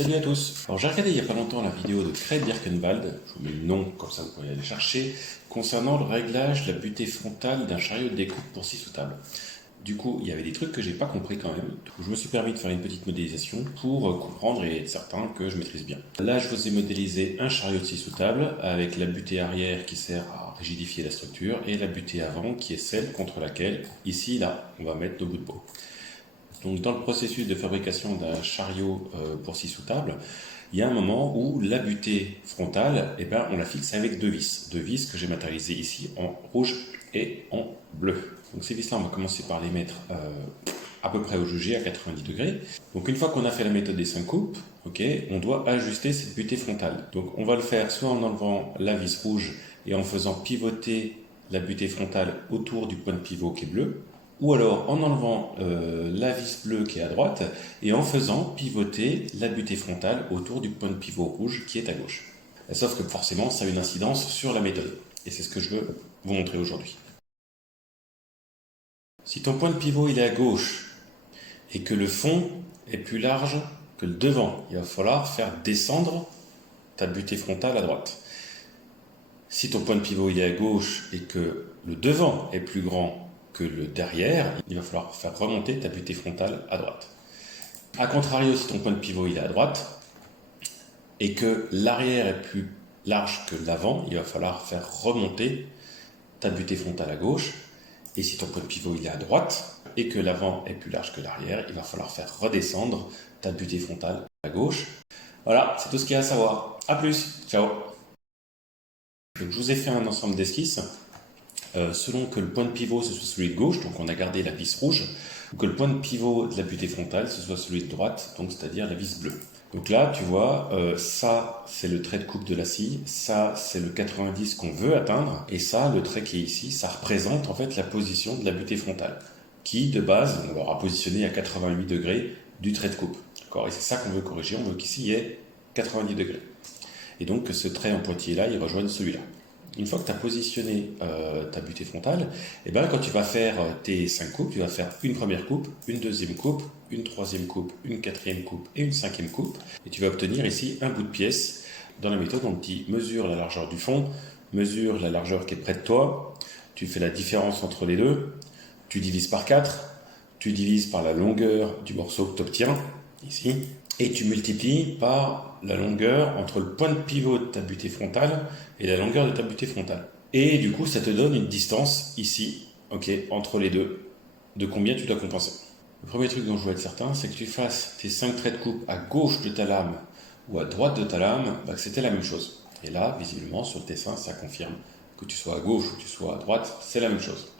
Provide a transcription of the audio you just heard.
Salut à tous. Alors j'ai regardé il n'y a pas longtemps la vidéo de Craig Birkenwald, je vous mets le nom comme ça vous pouvez aller chercher, concernant le réglage de la butée frontale d'un chariot de découpe pour 6 sous table. Du coup, il y avait des trucs que j'ai pas compris quand même. Du coup, je me suis permis de faire une petite modélisation pour comprendre et être certain que je maîtrise bien. Là, je vous ai modélisé un chariot de 6 sous table avec la butée arrière qui sert à rigidifier la structure et la butée avant qui est celle contre laquelle, ici, là, on va mettre nos bouts de peau. Donc, dans le processus de fabrication d'un chariot pour 6 sous table, il y a un moment où la butée frontale, on la fixe avec deux vis que j'ai matérialisées ici en rouge et en bleu. Donc ces vis-là, on va commencer par les mettre à peu près au jugé à 90 degrés. Donc une fois qu'on a fait la méthode des 5 coupes, on doit ajuster cette butée frontale. Donc on va le faire soit en enlevant la vis rouge et en faisant pivoter la butée frontale autour du point de pivot qui est bleu, ou alors en enlevant la vis bleue qui est à droite et en faisant pivoter la butée frontale autour du point de pivot rouge qui est à gauche. Sauf que forcément, ça a une incidence sur la méthode. Et c'est ce que je veux vous montrer aujourd'hui. Si ton point de pivot il est à gauche et que le fond est plus large que le devant, il va falloir faire descendre ta butée frontale à droite. Si ton point de pivot il est à gauche et que le devant est plus grand que le derrière, il va falloir faire remonter ta butée frontale à droite. A contrario, si ton point de pivot il est à droite et que l'arrière est plus large que l'avant, il va falloir faire remonter ta butée frontale à gauche. Et si ton point de pivot il est à droite et que l'avant est plus large que l'arrière, il va falloir faire redescendre ta butée frontale à gauche. Voilà, c'est tout ce qu'il y a à savoir. A plus, ciao. Donc, je vous ai fait un ensemble d'esquisses. Selon que le point de pivot ce soit celui de gauche, donc on a gardé la vis rouge, ou que le point de pivot de la butée frontale ce soit celui de droite, donc c'est-à-dire la vis bleue. Donc là, tu vois, ça c'est le trait de coupe de la scie, ça c'est le 90 qu'on veut atteindre, et ça, le trait qui est ici, ça représente en fait la position de la butée frontale, qui de base, on l'aura positionné à 88 degrés du trait de coupe. D'accord. Et c'est ça qu'on veut corriger, on veut qu'ici il y ait 90 degrés. Et donc que ce trait en pointillé là, il rejoigne celui-là. Une fois que tu as positionné ta butée frontale, quand tu vas faire tes 5 coupes, tu vas faire une première coupe, une deuxième coupe, une troisième coupe, une quatrième coupe et une cinquième coupe. Et tu vas obtenir ici un bout de pièce. Dans la méthode, on te dit mesure la largeur du fond, mesure la largeur qui est près de toi, tu fais la différence entre les deux, tu divises par 4, tu divises par la longueur du morceau que tu obtiens, ici, et tu multiplies par la longueur entre le point de pivot de ta butée frontale et la longueur de ta butée frontale. Et du coup, ça te donne une distance ici, entre les deux, de combien tu dois compenser. Le premier truc dont je veux être certain, c'est que tu fasses tes 5 traits de coupe à gauche de ta lame ou à droite de ta lame, que c'était la même chose. Et là, visiblement, sur le dessin, ça confirme que tu sois à gauche ou que tu sois à droite, c'est la même chose.